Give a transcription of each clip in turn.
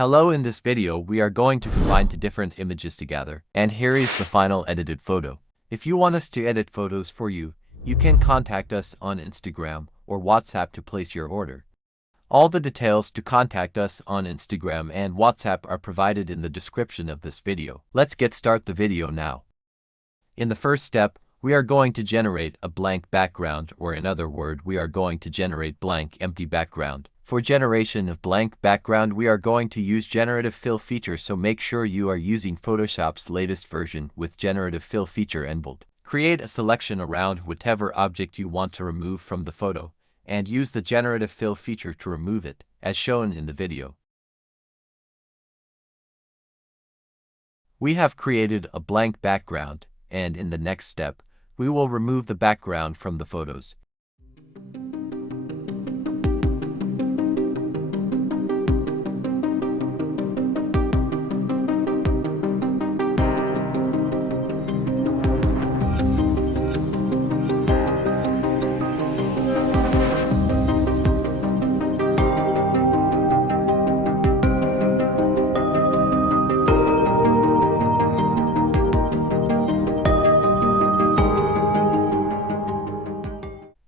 Hello, in this video we are going to combine two different images together, and here is the final edited photo. If you want us to edit photos for you, you can contact us on Instagram or WhatsApp to place your order. All the details to contact us on Instagram and WhatsApp are provided in the description of this video. Let's get start the video now. In the first step, we are going to generate a blank background, or in other words, we are going to generate blank empty background. For generation of blank background, we are going to use generative fill feature, so make sure you are using Photoshop's latest version with generative fill feature enabled. Create a selection around whatever object you want to remove from the photo, and use the generative fill feature to remove it, as shown in the video. We have created a blank background, and in the next step, we will remove the background from the photos.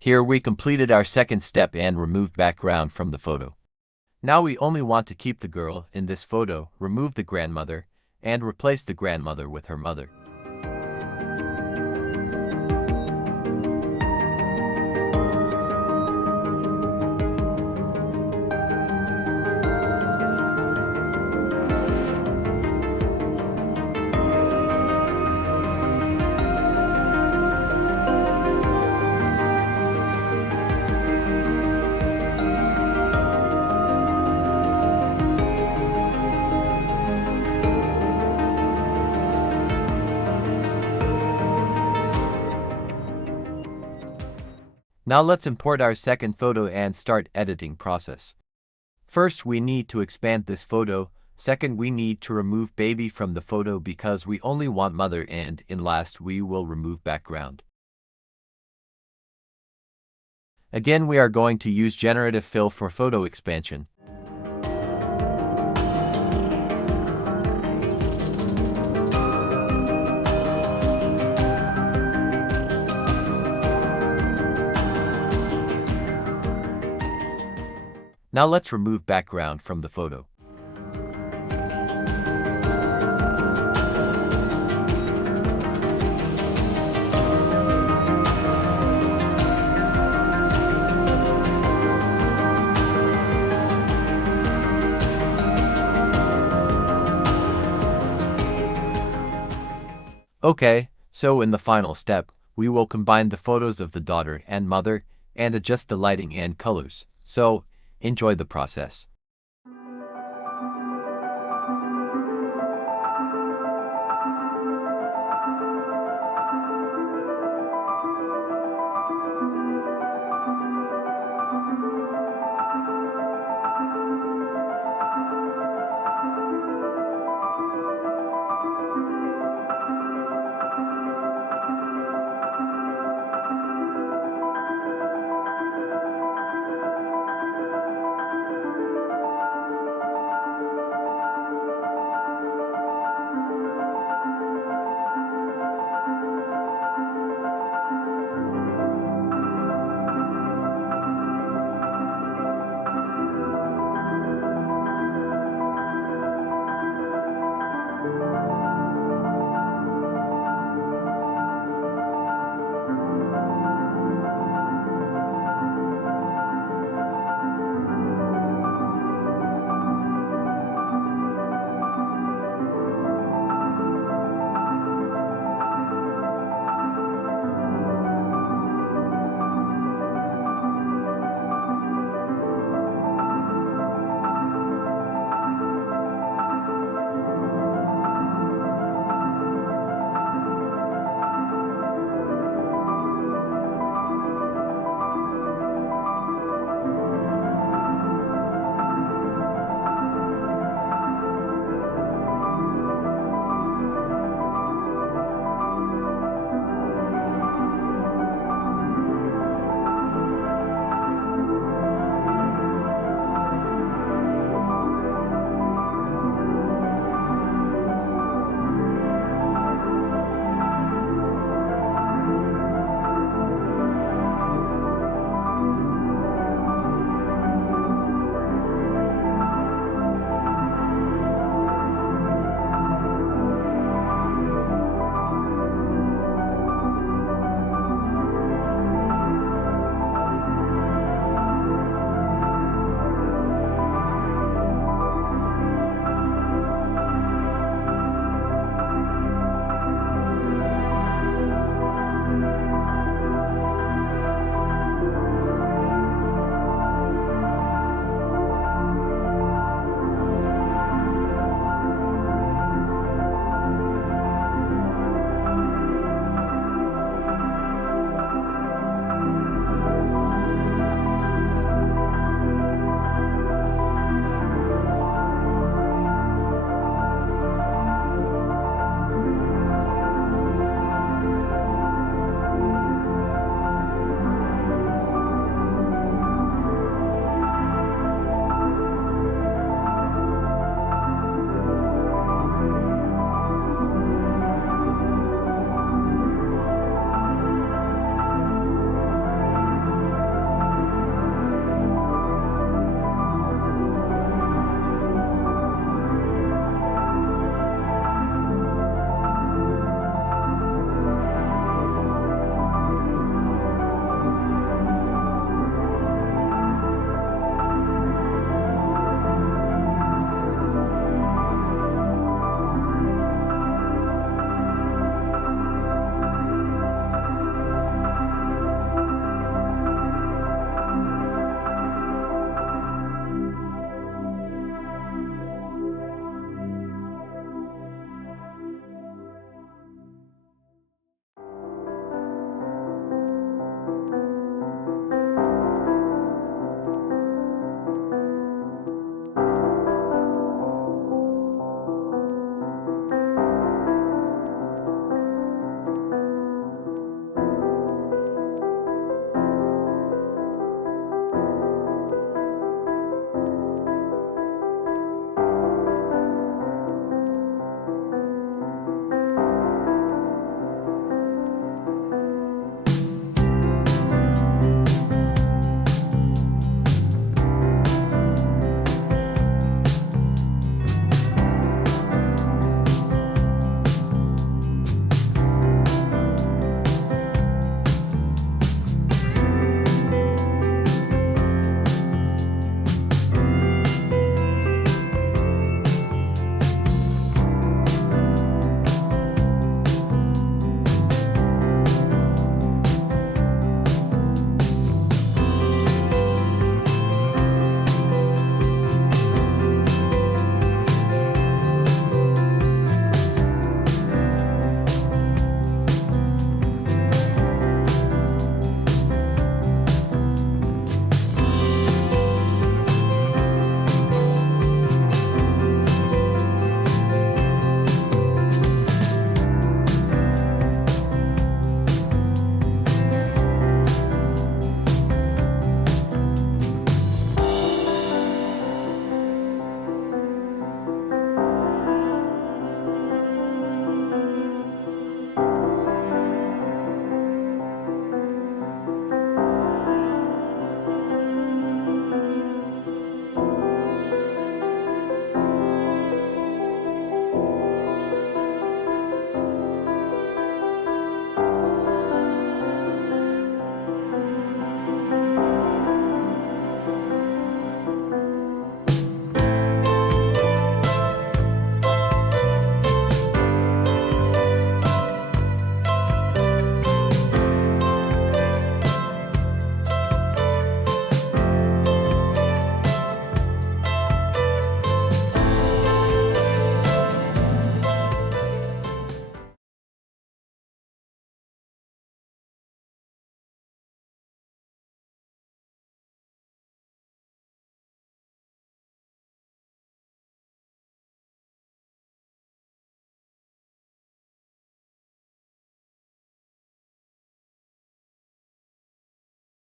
Here we completed our second step and removed background from the photo. Now we only want to keep the girl in this photo, remove the grandmother, and replace the grandmother with her mother. Now let's import our second photo and start editing process. First, we need to expand this photo. Second, we need to remove baby from the photo because we only want mother, and in last we will remove background. Again, we are going to use generative fill for photo expansion. Now let's remove background from the photo. Okay, so in the final step, we will combine the photos of the daughter and mother and adjust the lighting and colors. So, enjoy the process.